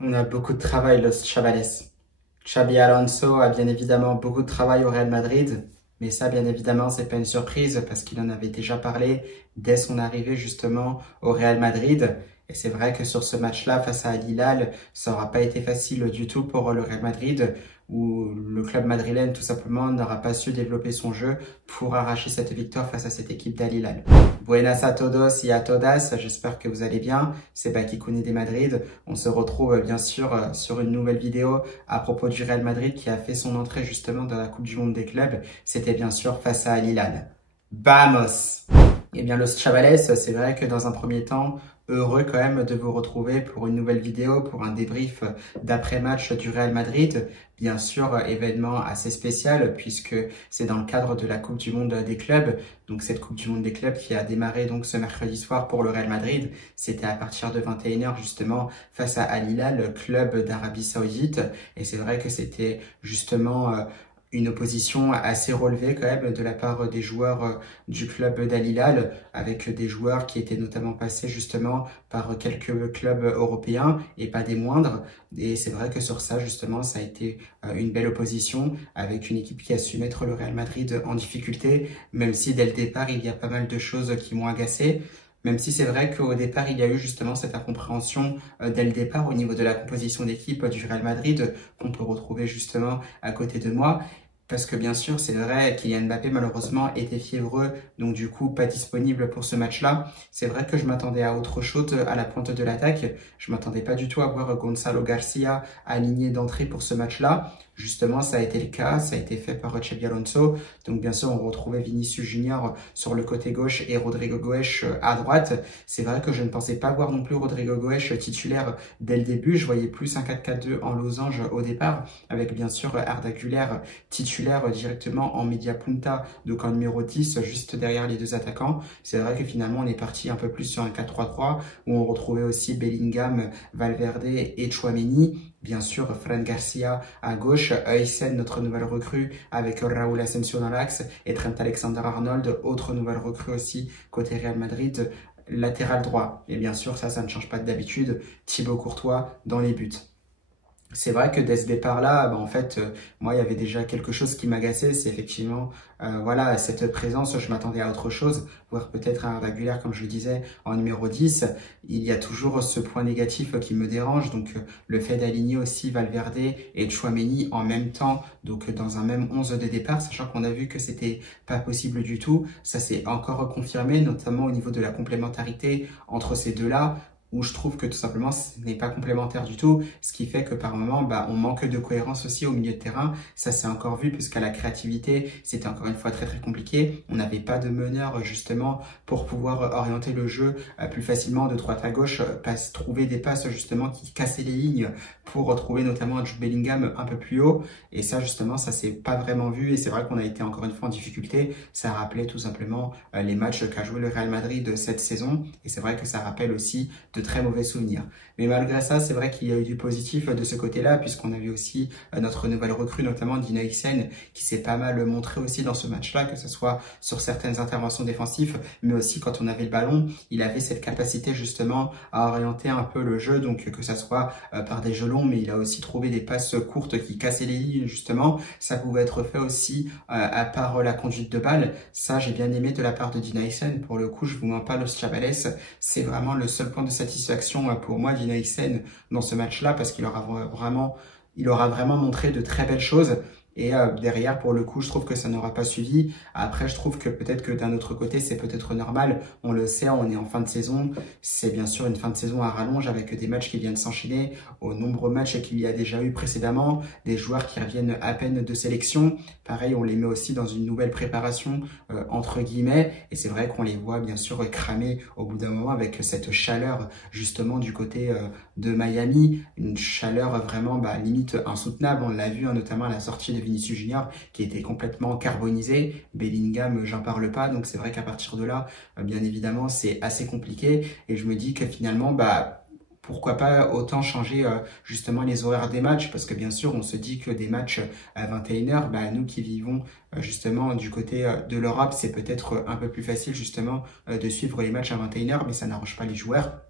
On a beaucoup de travail, Los Chavales. Xabi Alonso a bien évidemment beaucoup de travail au Real Madrid, mais ça, bien évidemment, c'est pas une surprise parce qu'il en avait déjà parlé dès son arrivée justement au Real Madrid. Et c'est vrai que sur ce match-là, face à Al Hilal, ça n'aura pas été facile du tout pour le Real Madrid, où le club madrilène tout simplement n'aura pas su développer son jeu pour arracher cette victoire face à cette équipe d'Al Hilal. Buenas a todos y a todas, j'espère que vous allez bien. C'est Baki Kouni des Madrid. On se retrouve bien sûr sur une nouvelle vidéo à propos du Real Madrid qui a fait son entrée justement dans la Coupe du Monde des clubs. C'était bien sûr face à Al Hilal. Vamos! Eh bien, Los Chavales, c'est vrai que dans un premier temps, heureux quand même de vous retrouver pour une nouvelle vidéo, pour un débrief d'après-match du Real Madrid. Bien sûr, événement assez spécial puisque c'est dans le cadre de la Coupe du Monde des clubs. Donc cette Coupe du Monde des clubs qui a démarré donc ce mercredi soir pour le Real Madrid. C'était à partir de 21 h justement face à Al Hilal, club d'Arabie Saoudite. Et c'est vrai que c'était justement une opposition assez relevée quand même de la part des joueurs du club d'Al Hilal, avec des joueurs qui étaient notamment passés justement par quelques clubs européens et pas des moindres. Et c'est vrai que sur ça, justement, ça a été une belle opposition avec une équipe qui a su mettre le Real Madrid en difficulté, même si dès le départ, il y a pas mal de choses qui m'ont agacé. Même si c'est vrai qu'au départ, il y a eu justement cette incompréhension dès le départ au niveau de la composition d'équipe du Real Madrid qu'on peut retrouver justement à côté de moi. Parce que bien sûr, c'est vrai, Kylian Mbappé malheureusement était fiévreux, donc du coup pas disponible pour ce match-là. C'est vrai que je m'attendais à autre chose à la pointe de l'attaque. Je m'attendais pas du tout à voir Gonzalo Garcia aligné d'entrée pour ce match-là. Justement, ça a été le cas, ça a été fait par Xabi Alonso. Donc bien sûr, on retrouvait Vinicius Junior sur le côté gauche et Rodrigo Goes à droite. C'est vrai que je ne pensais pas voir non plus Rodrigo Goes titulaire dès le début. Je voyais plus un 4-4-2 en losange au départ, avec bien sûr Arda Güler titulaire directement en media punta, donc en numéro 10, juste derrière les deux attaquants. C'est vrai que finalement, on est parti un peu plus sur un 4-3-3, où on retrouvait aussi Bellingham, Valverde et Tchouaméni. Bien sûr, Fran Garcia à gauche, Huysen, notre nouvelle recrue, avec Raúl Asensio dans l'axe, et Trent Alexander-Arnold, autre nouvelle recrue aussi, côté Real Madrid, latéral droit. Et bien sûr, ça ne change pas d'habitude, Thibaut Courtois dans les buts. C'est vrai que dès ce départ-là, en fait, moi, il y avait déjà quelque chose qui m'agaçait, c'est effectivement, voilà, cette présence, je m'attendais à autre chose, voire peut-être à un régulier, comme je le disais, en numéro 10. Il y a toujours ce point négatif qui me dérange, donc le fait d'aligner aussi Valverde et Tchouaméni en même temps, donc dans un même 11 de départ, sachant qu'on a vu que c'était pas possible du tout. Ça s'est encore confirmé, notamment au niveau de la complémentarité entre ces deux-là, où je trouve que tout simplement ce n'est pas complémentaire du tout, ce qui fait que par moment on manque de cohérence aussi au milieu de terrain. Ça s'est encore vu puisqu'à la créativité c'était encore une fois très très compliqué. On n'avait pas de meneur justement pour pouvoir orienter le jeu plus facilement de droite à gauche, trouver des passes justement qui cassaient les lignes pour retrouver notamment un Jude Bellingham un peu plus haut. Et ça justement ça s'est pas vraiment vu et c'est vrai qu'on a été encore une fois en difficulté. Ça rappelait tout simplement les matchs qu'a joué le Real Madrid cette saison et c'est vrai que ça rappelle aussi de très mauvais souvenirs. Mais malgré ça, c'est vrai qu'il y a eu du positif de ce côté-là, puisqu'on a vu aussi notre nouvelle recrue, notamment Dina Huysen, qui s'est pas mal montré aussi dans ce match-là, que ce soit sur certaines interventions défensives, mais aussi quand on avait le ballon, il avait cette capacité justement à orienter un peu le jeu, donc que ça soit par des jeux longs, mais il a aussi trouvé des passes courtes qui cassaient les lignes, justement. Ça pouvait être fait aussi à part la conduite de balle. Ça, j'ai bien aimé de la part de Dina Huysen. Pour le coup, je vous mens pas, Los Chavales, c'est vraiment le seul point de satisfaction pour moi Dina Huysen dans ce match-là parce qu'il aura vraiment montré de très belles choses. Et derrière, pour le coup, je trouve que ça n'aura pas suivi. Après, je trouve que peut-être que d'un autre côté, c'est peut-être normal. On le sait, on est en fin de saison. C'est bien sûr une fin de saison à rallonge avec des matchs qui viennent s'enchaîner aux nombreux matchs qu'il y a déjà eu précédemment. Des joueurs qui reviennent à peine de sélection. Pareil, on les met aussi dans une nouvelle préparation, entre guillemets. Et c'est vrai qu'on les voit bien sûr cramer au bout d'un moment avec cette chaleur justement du côté de Miami. Une chaleur vraiment limite insoutenable. On l'a vu notamment à la sortie de Vinicius Junior qui était complètement carbonisé. Bellingham, j'en parle pas. Donc c'est vrai qu'à partir de là, bien évidemment, c'est assez compliqué. Et je me dis que finalement, pourquoi pas autant changer justement les horaires des matchs, parce que bien sûr on se dit que des matchs à 21 h, nous qui vivons justement du côté de l'Europe, c'est peut-être un peu plus facile justement de suivre les matchs à 21 h, mais ça n'arrange pas les joueurs.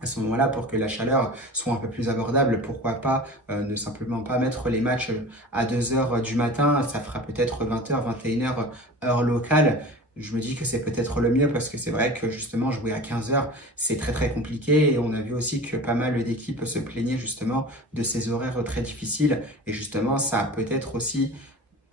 à ce moment-là, pour que la chaleur soit un peu plus abordable, pourquoi pas ne simplement pas mettre les matchs à 2 heures du matin, ça fera peut-être 20 h, 21 h heure locale. Je me dis que c'est peut-être le mieux parce que c'est vrai que justement jouer à 15 h c'est très très compliqué et on a vu aussi que pas mal d'équipes se plaignaient justement de ces horaires très difficiles et justement ça a peut-être aussi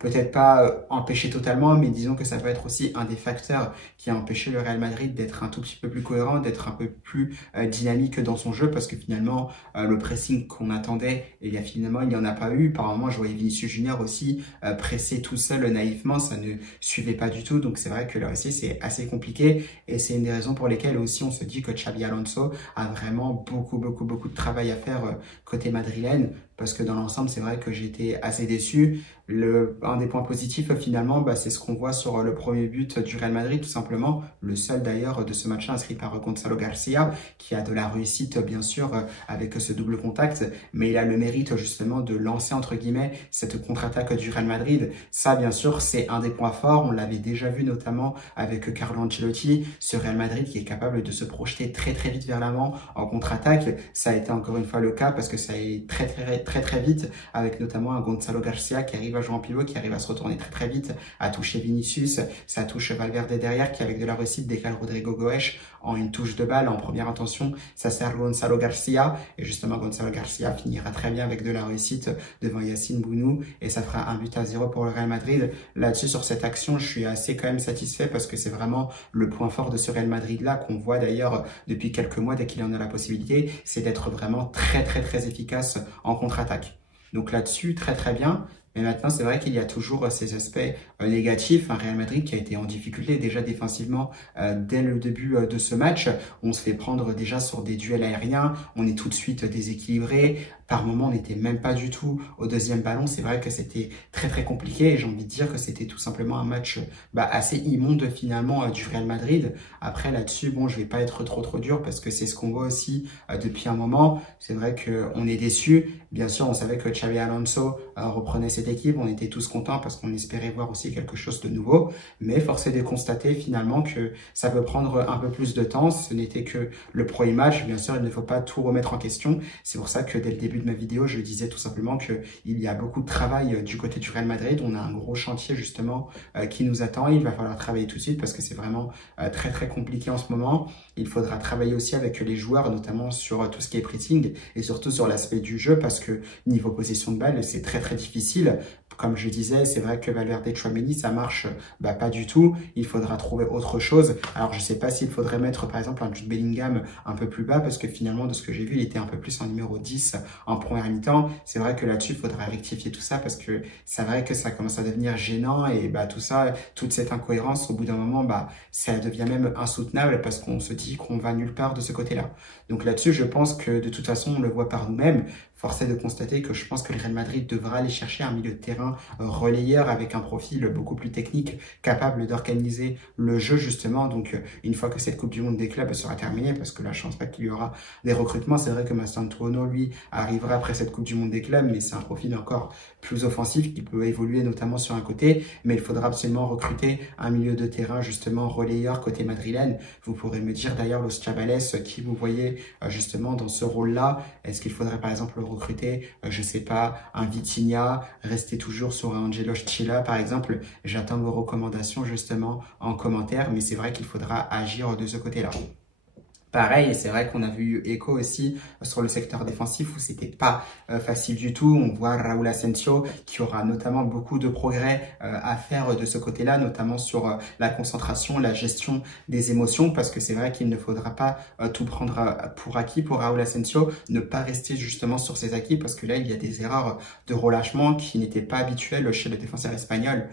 peut-être pas empêché totalement, mais disons que ça peut être aussi un des facteurs qui a empêché le Real Madrid d'être un tout petit peu plus cohérent, d'être un peu plus dynamique dans son jeu, parce que finalement, le pressing qu'on attendait, et bien finalement, il n'y en a pas eu. Par moment, je voyais Vinicius Junior aussi presser tout seul naïvement, ça ne suivait pas du tout. Donc c'est vrai que là aussi, c'est assez compliqué, et c'est une des raisons pour lesquelles aussi on se dit que Xabi Alonso a vraiment beaucoup de travail à faire côté madrilène, parce que dans l'ensemble, c'est vrai que j'étais assez déçu. Un des points positifs, finalement, bah, c'est ce qu'on voit sur le premier but du Real Madrid, tout simplement. Le seul, d'ailleurs, de ce match-là, inscrit par Gonzalo Garcia, qui a de la réussite, bien sûr, avec ce double contact. Mais il a le mérite, justement, de lancer, entre guillemets, cette contre-attaque du Real Madrid. Ça, bien sûr, c'est un des points forts. On l'avait déjà vu, notamment, avec Carlo Ancelotti, ce Real Madrid qui est capable de se projeter très vite vers l'avant en contre-attaque. Ça a été encore une fois le cas parce que ça a été très vite, avec notamment un Gonzalo Garcia qui arrive à jouer en pivot, qui arrive à se retourner très vite, à toucher Vinicius, ça touche Valverde derrière, qui avec de la réussite décale Rodrigo Goes en une touche de balle, en première intention, ça sert Gonzalo Garcia, et justement Gonzalo Garcia finira très bien avec de la réussite devant Yacine Bounou, et ça fera 1-0 pour le Real Madrid. Là-dessus, sur cette action, je suis assez quand même satisfait, parce que c'est vraiment le point fort de ce Real Madrid-là, qu'on voit d'ailleurs depuis quelques mois, dès qu'il en a la possibilité, c'est d'être vraiment très efficace en contre-attaque. Donc là-dessus, très bien. Mais maintenant, c'est vrai qu'il y a toujours ces aspects négatifs. Un Real Madrid qui a été en difficulté déjà défensivement dès le début de ce match. On se fait prendre déjà sur des duels aériens. On est tout de suite déséquilibré. Par moments, on n'était même pas du tout au deuxième ballon. C'est vrai que c'était très compliqué. Et j'ai envie de dire que c'était tout simplement un match assez immonde finalement du Real Madrid. Après, là-dessus, bon, je vais pas être trop dur parce que c'est ce qu'on voit aussi depuis un moment. C'est vrai qu'on est déçus. Bien sûr, on savait que Xabi Alonso reprenait cette équipe. On était tous contents parce qu'on espérait voir aussi quelque chose de nouveau. Mais force est de constater finalement que ça peut prendre un peu plus de temps. Ce n'était que le premier match. Bien sûr, il ne faut pas tout remettre en question. C'est pour ça que dès le début de ma vidéo, je disais tout simplement qu'il y a beaucoup de travail du côté du Real Madrid. On a un gros chantier justement qui nous attend. Il va falloir travailler tout de suite parce que c'est vraiment très compliqué en ce moment. Il faudra travailler aussi avec les joueurs, notamment sur tout ce qui est pressing et surtout sur l'aspect du jeu parce que niveau possession de balle, c'est très difficile. Comme je disais, c'est vrai que Valverde et Tchouaméni, ça marche pas du tout. Il faudra trouver autre chose. Alors, je sais pas s'il faudrait mettre, par exemple, un Jude Bellingham un peu plus bas parce que finalement, de ce que j'ai vu, il était un peu plus en numéro 10 en première mi-temps. C'est vrai que là-dessus, il faudra rectifier tout ça parce que c'est vrai que ça commence à devenir gênant et tout ça, toute cette incohérence, au bout d'un moment, ça devient même insoutenable parce qu'on se dit qu'on va nulle part de ce côté-là. Donc là-dessus, je pense que de toute façon, on le voit par nous-mêmes. Force est de constater que je pense que le Real Madrid devra aller chercher un milieu de terrain relayeur avec un profil beaucoup plus technique, capable d'organiser le jeu justement. Donc une fois que cette Coupe du Monde des clubs sera terminée, parce que là je pense pas qu'il y aura des recrutements, c'est vrai que Mastantuono lui arrivera après cette Coupe du Monde des clubs, mais c'est un profil encore plus offensif qui peut évoluer notamment sur un côté, mais il faudra absolument recruter un milieu de terrain justement relayeur côté madrilène. Vous pourrez me dire d'ailleurs Los Chavales qui vous voyez justement dans ce rôle-là. Est-ce qu'il faudrait par exemple recruter, je sais pas, un Vitinha, rester toujours sur un Angelo Stilla par exemple? J'attends vos recommandations justement en commentaire, mais c'est vrai qu'il faudra agir de ce côté-là. Pareil, et c'est vrai qu'on a vu écho aussi sur le secteur défensif où c'était pas facile du tout. On voit Raúl Asensio qui aura notamment beaucoup de progrès à faire de ce côté-là, notamment sur la concentration, la gestion des émotions, parce que c'est vrai qu'il ne faudra pas tout prendre pour acquis pour Raúl Asensio, ne pas rester justement sur ses acquis, parce que là, il y a des erreurs de relâchement qui n'étaient pas habituelles chez le défenseur espagnol,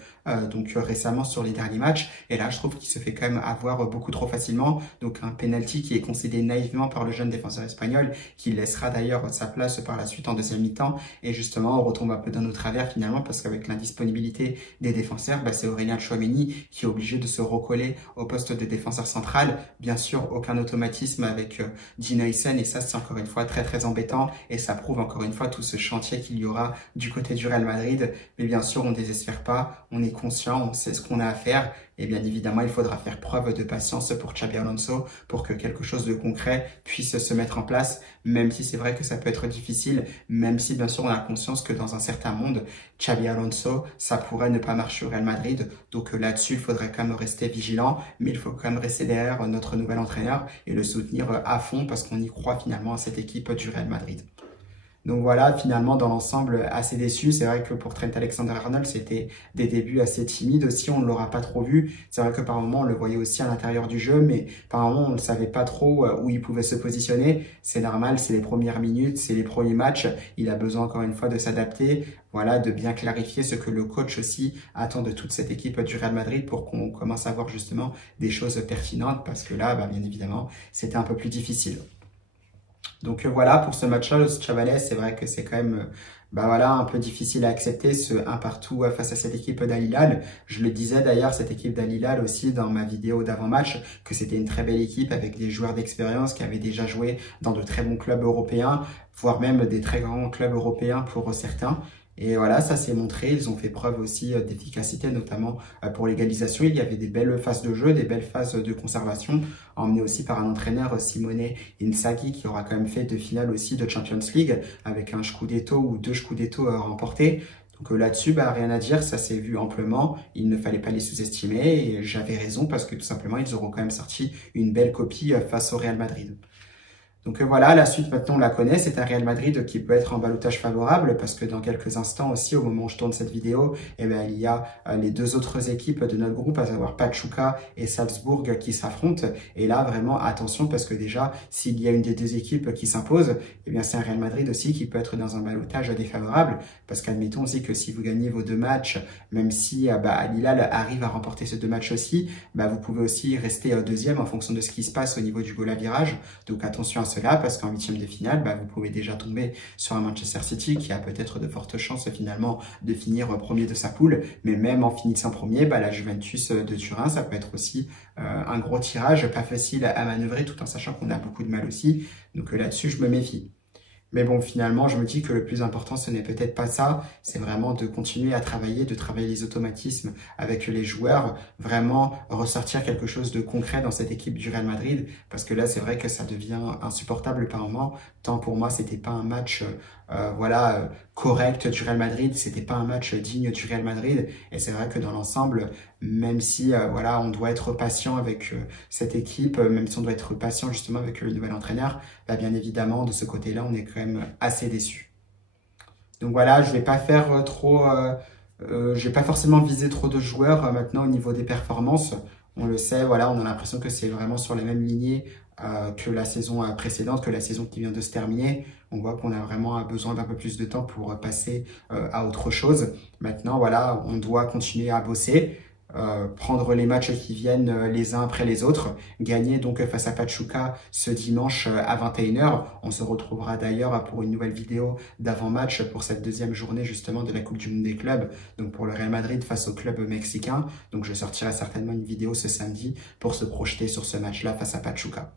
donc récemment sur les derniers matchs. Et là, je trouve qu'il se fait quand même avoir beaucoup trop facilement. Donc un penalty qui est concédé naïvement par le jeune défenseur espagnol, qui laissera d'ailleurs sa place par la suite en deuxième mi-temps. Et justement, on retombe un peu dans nos travers finalement, parce qu'avec l'indisponibilité des défenseurs, c'est Aurélien Tchouaméni qui est obligé de se recoller au poste de défenseur central. Bien sûr, aucun automatisme avec Dean Huijsen, et ça, c'est encore une fois très embêtant. Et ça prouve encore une fois tout ce chantier qu'il y aura du côté du Real Madrid. Mais bien sûr, on ne désespère pas, on est conscient, on sait ce qu'on a à faire. Et bien évidemment, il faudra faire preuve de patience pour Xabi Alonso pour que quelque chose de concret puisse se mettre en place, même si c'est vrai que ça peut être difficile, même si bien sûr on a conscience que dans un certain monde, Xabi Alonso, ça pourrait ne pas marcher au Real Madrid. Donc là-dessus, il faudrait quand même rester vigilant, mais il faut quand même rester derrière notre nouvel entraîneur et le soutenir à fond parce qu'on y croit finalement à cette équipe du Real Madrid. Donc voilà, finalement, dans l'ensemble, assez déçu. C'est vrai que pour Trent Alexander-Arnold, c'était des débuts assez timides aussi. On ne l'aura pas trop vu. C'est vrai que par moments, on le voyait aussi à l'intérieur du jeu, mais par moments, on ne savait pas trop où il pouvait se positionner. C'est normal, c'est les premières minutes, c'est les premiers matchs. Il a besoin, encore une fois, de s'adapter. Voilà, de bien clarifier ce que le coach aussi attend de toute cette équipe du Real Madrid pour qu'on commence à voir justement des choses pertinentes parce que là, bien évidemment, c'était un peu plus difficile. Donc voilà, pour ce match-là, Los Chavales, c'est vrai que c'est quand même voilà, un peu difficile à accepter ce 1 partout face à cette équipe d'Al Hilal. Je le disais d'ailleurs, cette équipe d'Al Hilal aussi dans ma vidéo d'avant-match, que c'était une très belle équipe avec des joueurs d'expérience qui avaient déjà joué dans de très bons clubs européens, voire même des très grands clubs européens pour certains. Et voilà, ça s'est montré. Ils ont fait preuve aussi d'efficacité, notamment pour l'égalisation. Il y avait des belles phases de jeu, des belles phases de conservation, emmenées aussi par un entraîneur, Simone Inzaghi, qui aura quand même fait 2 finales aussi de Champions League, avec un Scudetto ou 2 Scudetto remportés. Donc là-dessus, rien à dire, ça s'est vu amplement. Il ne fallait pas les sous-estimer et j'avais raison parce que tout simplement, ils auront quand même sorti une belle copie face au Real Madrid. Donc voilà, la suite maintenant on la connaît, c'est un Real Madrid qui peut être en ballottage favorable parce que dans quelques instants aussi, au moment où je tourne cette vidéo, il y a les 2 autres équipes de notre groupe, à savoir Pachuca et Salzbourg qui s'affrontent. Et là vraiment attention parce que déjà, s'il y a une des 2 équipes qui s'impose, c'est un Real Madrid aussi qui peut être dans un ballottage défavorable parce qu'admettons aussi que si vous gagnez vos 2 matchs, même si Al Hilal arrive à remporter ces 2 matchs aussi, vous pouvez aussi rester deuxième en fonction de ce qui se passe au niveau du goal à virage. Donc attention à cela parce qu'en 8e de finale, vous pouvez déjà tomber sur un Manchester City qui a peut-être de fortes chances finalement de finir premier de sa poule, mais même en finissant premier, la Juventus de Turin, ça peut être aussi un gros tirage, pas facile à manœuvrer tout en sachant qu'on a beaucoup de mal aussi, donc là-dessus je me méfie. Mais bon, finalement, je me dis que le plus important, ce n'est peut-être pas ça, c'est vraiment de continuer à travailler, de travailler les automatismes avec les joueurs, vraiment ressortir quelque chose de concret dans cette équipe du Real Madrid, parce que là, c'est vrai que ça devient insupportable par moment, tant pour moi, c'était pas un match correct du Real Madrid, c'était pas un match digne du Real Madrid, et c'est vrai que dans l'ensemble, même si on doit être patient avec cette équipe, même si on doit être patient justement avec le nouvel entraîneur, bien évidemment, de ce côté-là, on est quand même assez déçu. Donc voilà, je vais pas faire je vais pas forcément viser trop de joueurs maintenant au niveau des performances. On le sait, on a l'impression que c'est vraiment sur les mêmes lignées que la saison précédente, que la saison qui vient de se terminer. On voit qu'on a vraiment besoin d'un peu plus de temps pour passer à autre chose. Maintenant, on doit continuer à bosser. Prendre les matchs qui viennent les uns après les autres, gagner donc face à Pachuca ce dimanche à 21h. On se retrouvera d'ailleurs pour une nouvelle vidéo d'avant-match pour cette 2e journée justement de la Coupe du Monde des clubs, donc pour le Real Madrid face au club mexicain. Donc je sortirai certainement une vidéo ce samedi pour se projeter sur ce match-là face à Pachuca.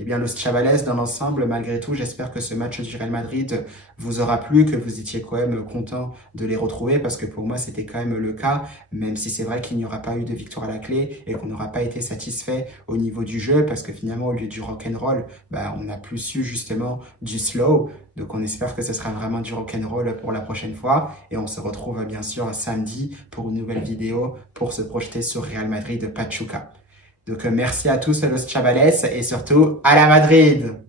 Los Chavales, dans l'ensemble, malgré tout, j'espère que ce match du Real Madrid vous aura plu, que vous étiez quand même content de les retrouver, parce que pour moi, c'était quand même le cas, même si c'est vrai qu'il n'y aura pas eu de victoire à la clé et qu'on n'aura pas été satisfait au niveau du jeu, parce que finalement, au lieu du rock'n'roll, on a plus eu justement du slow. Donc on espère que ce sera vraiment du rock'n'roll pour la prochaine fois. Et on se retrouve bien sûr samedi pour une nouvelle vidéo pour se projeter sur Real Madrid Pachuca. Donc merci à tous los Chavales et surtout à la Madrid!